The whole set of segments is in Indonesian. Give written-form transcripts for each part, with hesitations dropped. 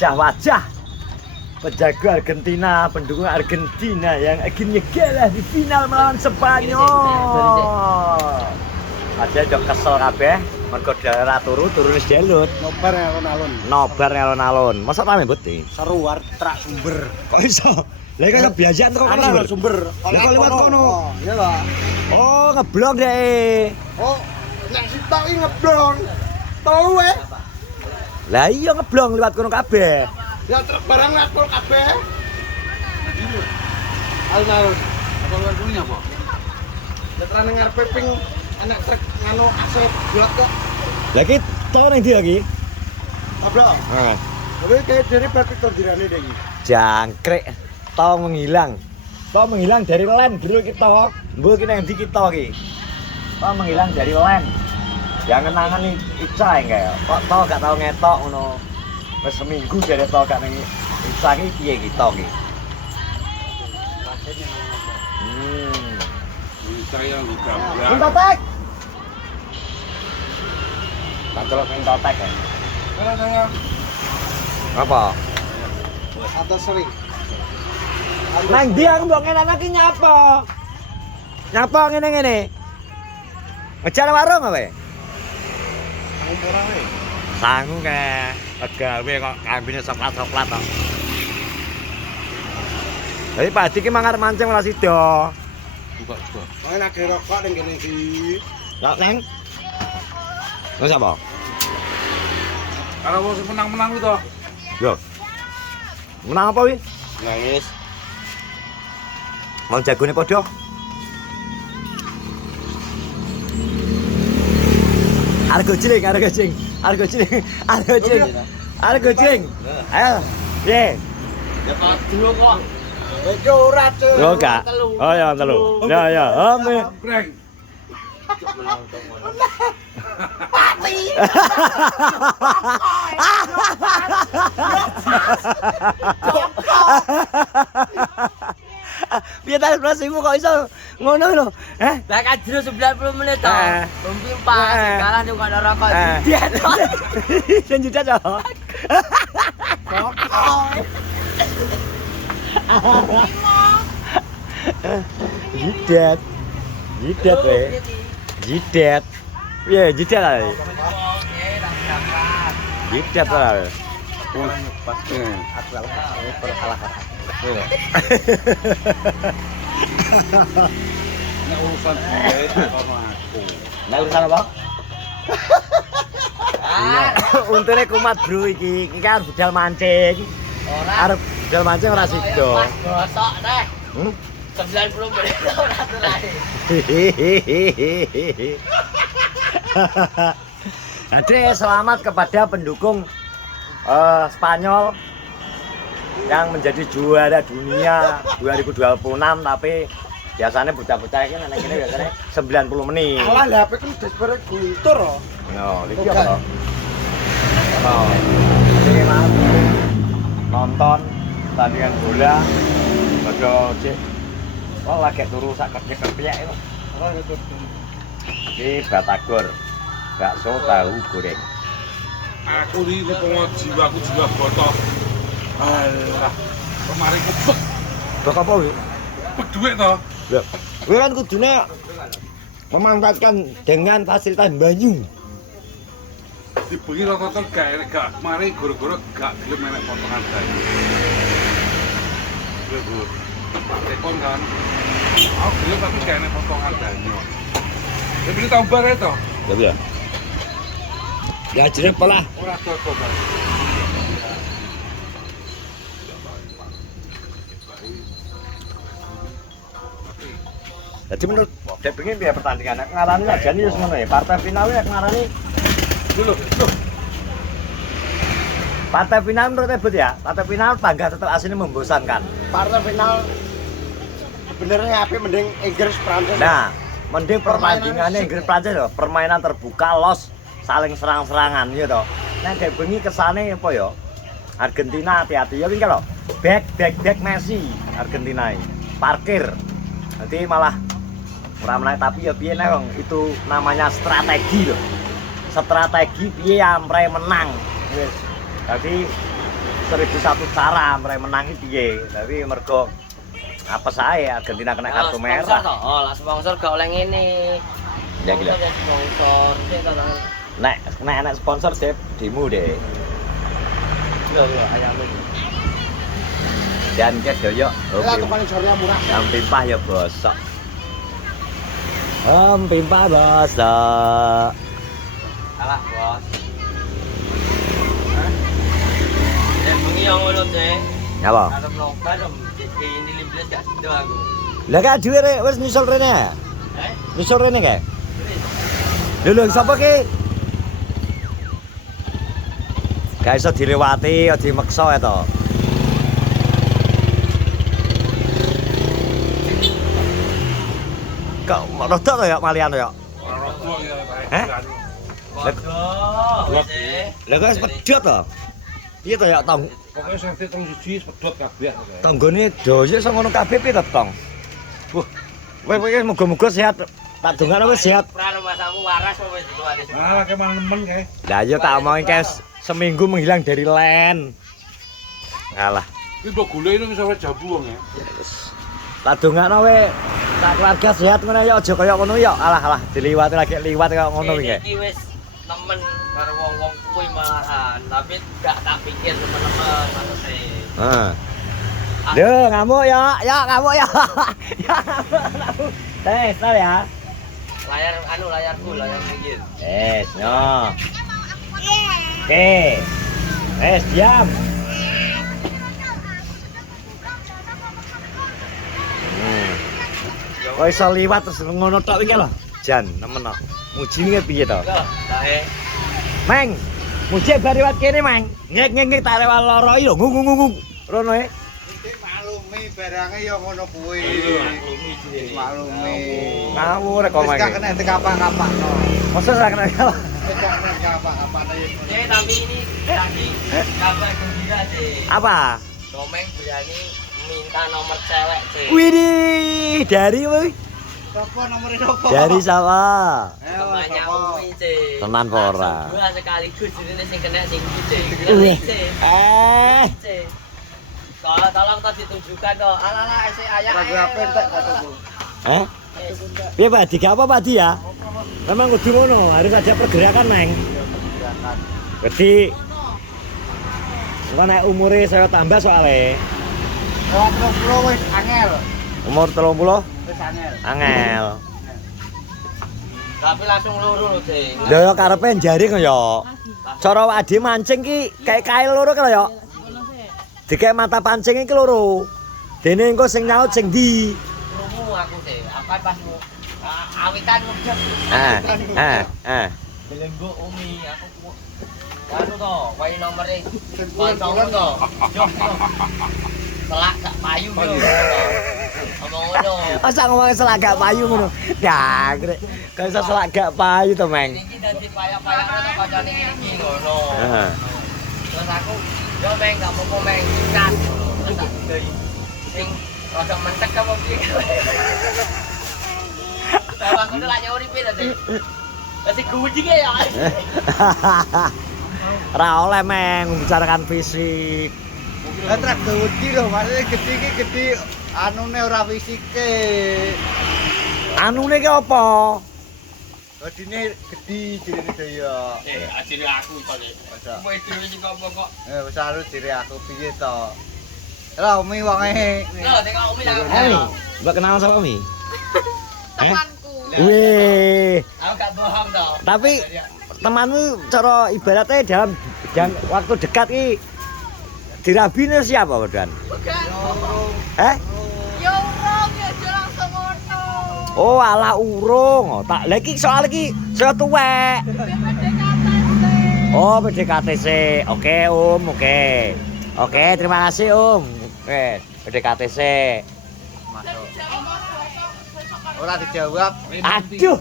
wajah-wajah penjaga Argentina, pendukung Argentina yang akhirnya kalah di final melawan Spanyol. Aja jok kesel kabeh, mergo daerah turun wis delut. Nobar alun-alun. Nobar alun-alun. Masa rame bet iki? Seru trak sumber. Kok iso? Lah iki kebiasaan kok Ana sumber. Kok liwat kono. Iya lah. Oh, ngeblok deh. Oh, nek sitok iki ngeblong. Tau wae. Lah iya ngeblong liwat kono kabeh. Ya truk barang ngakul kabeh. Alun-alun. Apa luar kuning apa? Letrane ngarepe ping enak truk nganu AC buat kok. Lah iki to ning ndi lagi? Tablok. Heeh. Tapi kayak dari perpikir dirane deh iki. Jangkrik. To menghilang. To menghilang dari lem dulu kita. Mbok iki nang ndi kita iki? To menghilang dari lem. Yang kenangan Ica enggak ya? Kok to gak tau ngetok ngono. Wis seminggu dari to gak ning Ica iki piye kita iki? Saya enggak. Entotek. Tak colok entotek ya. Kalau saya Apa? atau sering. Nang ndi aku mbok ngene iki nyapa? Nyapa ngene-ngene? Ngejar warung apa? Orang Sangu ke pegawe kok kambine coklat-coklat kok. Jadi padi ki mangar mancing ora sida. buka. Mana lagi rokok ning kene iki. Lah neng. Wes apa? Kalau mau menang-menang itu. Yo. Menang apa wi? Nangis. Mau jagone padha. Argo ciling. Ayo. Ye. Ya padu kok. Wis ora tuh. Yo gak. Oh ya telu. Ya. Breng. Piye ta prasimu kok iso ngono lho? Heh. Lah kan jero 90 menit to. Rumpi pas kalah ning kono rokok diet. Sing judat to. Jidat. Jidat we. Jidat. Piye jidat ae? Jidat ae. Nek urusan duit sama aku. Nek urusan apa? Untune kumat bro iki. Iki kan budal mancing. Ora. Arep budal mancing ora sida. Mas gosok deh. 90 menit ora terakhir. Jadi selamat kepada pendukung Spanyol yang menjadi juara dunia 2026 tapi biasanya bocah-bocah ini nenek ini biasanya 90 menit. Alah lah HP kan desperate guntur loh. No, iki apa? Oh. Jadi nonton tandingan bola padha cek. Oh lagi turu sak kepyek itu. Ora itu. Iki batagor. Bakso tahu goreng. Aku ini jiwaku jiwa botoh. Alah, kemarin kebek Bak apa wih? duit toh. Loh, kowe kan kudune memanfaatkan dengan fasilitas banyu. Dibengi rata-rata gak kemarin goro-goro gak gelem enek potongan banyu. Lho, tekon kan. Aku gelem tapi gak enek potongan banyu. Ya beli tambah ae toh. Ya. Ya jenenge pola. Ora toko kan. Jadi menurut Dek pengen biar pertandingan ngarani aja nih semuanya ya. Partai final ya ngarani. Dulu. Partai final menurut Ebet ya. Partai final tangga setelah aslinya membosankan. Partai final sebenarnya HP mending Inggris Prancis. Nah, mending pertandingannya Inggris Prancis loh. Permainan terbuka los saling serang-serangan gitu. Nah Dek bengi kesane apa ya? Argentina hati-hati ya wingi lho. Back Messi Argentina ini. Parkir. Nanti malah ora tapi ya piye nek itu namanya strategi loh. Strategi piye ampre menang. Wis. Jadi 1001 cara mereka menangi piye. Tapi mergo apa saya Argentina kena kartu merah. Oh, lah sponsor gak oleh ngene. Ya gila. Sponsor sik to. Nek sponsor deh demo deh. Lho ayam ini. Dan ke doyo. Ya tukang sornya murah. Yang pimpah ya bosok. Pimpah bosok. Alah, Bos. Hah? Bengi yang ngono, Cek. Apa? Arep loba dong. Ini 15 gak sido aku. Lah gak duwe rek wis nyusul rene. Nyusul rene kae. Lho sapa ki? Gak iso dilewati, aja meksa to. Kok rodok to ya malian to ya? Heh? Waduh, Lah kok wis pedhot to? Piye to ya tong? Pokoknya sing tong siji pedhot kabeh. Tanggane doyek sak ngono kabeh piye to tong? Wah. Kowe muga-muga sehat. Tak dongakno wis sehat. Pra rumahmu waras kok wis dituwati. Ah, ke nemen kae. Lah ya tak omongin guys, seminggu menghilang dari len. Ngalah. Ini mbok golek ini sampe jambu wong ya. Tak dongakno we tak keluarga sehat ngono ya aja kaya ngono ya. Alah diliwati lagi liwat kaya ngono iki. Iki wis nemen karo wong-wong kuwi malahan, tapi gak tak pikir teman-teman maksudnya. Heeh. Duh, ngamuk ya ngamuk ya. Ya ngamuk. Tes ya. Layarku pinggir. No. Oke. Diam. Kok iso liwat terus ngono tok iki lho. Jan, nemen kok. Muji iki piye to? Yo, bae. Meng. Muji bar liwat kene, Meng. Ngek tak lewat loro iki lho. Ngung. Rono e. Maklumi barange ya ngono kuwi. Maklumi. Ngawur kok, Meng. Wis gak kena dikapak-kapakno. Masa ora kena kalah. Wis gak kena dikapak-kapakno ya. Tapi ini tadi kabar gembira sih. Apa? Domeng berani minta nomor cewek sih. Widih, dari woi. Sopo nomere sopo? Dari siapa? Temannya Umi sih. Tenan apa ora? Dua sekaligus ini sing kena sing iki sih. Wih. Tolong toh ditunjukkan toh. Alah si ayah. Lagu apa entek kataku? Hah? Piye Pak? Diga apa Pak Di ya? Memang kudu ngono, harus ada pergerakan, Neng. Gerakan. Jadi engko nek umure saya tambah soalnya Lewat 20 wis angel. umur 30 Wis angel. angel. Tapi langsung loro lho, Ding. Lha ya karepe jaring ya. Cara wadi mancing ki kayak kail loro kalo ya. Dikek mata pancing iki loro. Dene engko sing nyaut sing ndi? Krungu aku sih. Apa pas awitan mudhep. Belenggo Umi aku anu to, wae nomere kancamu to. Jok to. Selak gak payu yo. Ngomong ngono. Masa ngomong selak gak payu ngono. Ya, kok iso selak gak payu to, Meng. Iki dadi payah-payah karo kancane iki ngono. Heeh. Terus aku, yo Meng gak apa-apa Meng, cat. Terus tak doi. Sing rada mentek apa piye. Lah aku lak nyuri piye to, Ding. Masih gudi ya. Ra oleh, Meng, membicarakan fisik. Lah trek gede lho, maksudnya gede iki gede anune ora fisike. Anune ki apa? Gedine gede jenenge daya. Ajine aku to, Nek. Kowe dhewe sing kok. Wis harus diri aku piye to. Lah Umi wonge. Lho, tengok Umi lah. Umi, mbak kenal sama Umi? Temanku. Wih, Aku gak bohong to. tapi temanmu cara ibaratnya dalam waktu dekat ki dirabine siapa, Badan? Bukan. Eh? Ya urung ya aja langsung ngono. Oh, ala urung. Tak lagi soal iki saya tuwek. PDKT. Oh, PDKTC. Oke, oke. Oke, terima kasih, Oke, PDKTC. Ora dijawab. Aduh,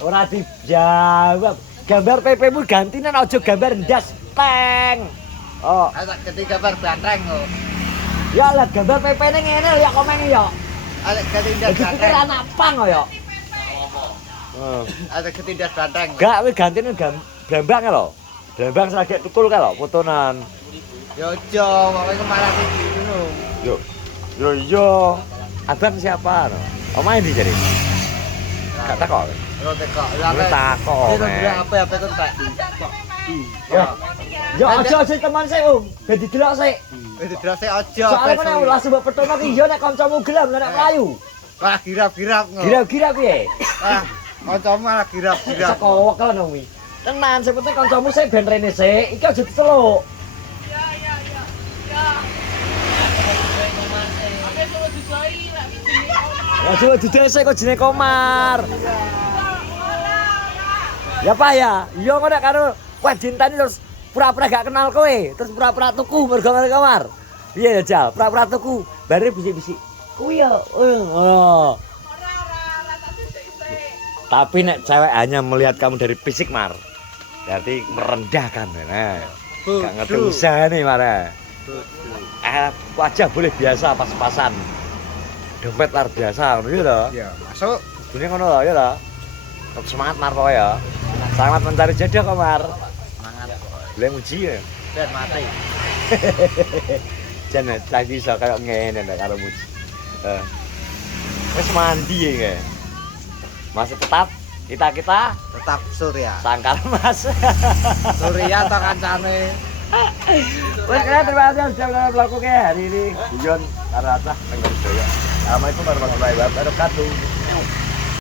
ora dijawab. Gambar PP-mu gantinan aja gambar ndas teng. Oh, Tak ketiga bar banteng kok. ya lihat gambar PP-ne ngene lho ya komen ya. Ada ketindas Dipikir banteng. anak pang kok ya. Ada ketindas banteng. Enggak, wis gantine gambar lho. Gambar selagi tukul ka lho, fotonan. Ya aja, pokoke kepala iki ngono. Yo. Yo yo. Abang siapa no? Omae ndi jadi? Gak takok. Yo teko. Wis takok. Apa itu tak? Ya. Yo aja sing teman sik, Om. Dadi delok sik. Wis didrase aja. Soale kan langsung mbok petono ki yo nek kancamu gelem nek mlayu. Wah, girap-girap ngono. Gira-gira piye? Ah, kancamu malah girap-girap. Saka wekel no kuwi. Tenan sing penting kancamu sik ben rene sik. Iki aja diceluk. Sampai suruh dijoi lah sini. Ya coba didesek kok jenenge Komar. Ya Pak ya, iya ngono karo wedintani terus pura-pura gak kenal kowe, terus pura-pura tuku mergo Komar. Piye ya Jal, pura-pura tuku, bare bisik-bisik. Kuwi ya, oh. Tapi nek cewek hanya melihat kamu dari fisik Mar, berarti merendahkan. Nah, gak ngerti usaha nih Mar. Wajah boleh biasa pas-pasan. Dompet luar biasa, ngono ya toh? Ya, masuk. Ini ngono lho ya toh. Tetap semangat Mar pokoke ya. Selamat mencari jodoh kok Mar. Semangat. Boleh muji ya. Dan mati. Jan lagi iso kayak ngene nek karo muji. Wis mandi ya. Masih tetap kita Tetap Surya. sangkal Mas. Surya atau kancane. Wes terima kasih sudah melakukan hari ini. Guyon karo Atah Tengger Jaya. Assalamualaikum warahmatullahi wabarakatuh.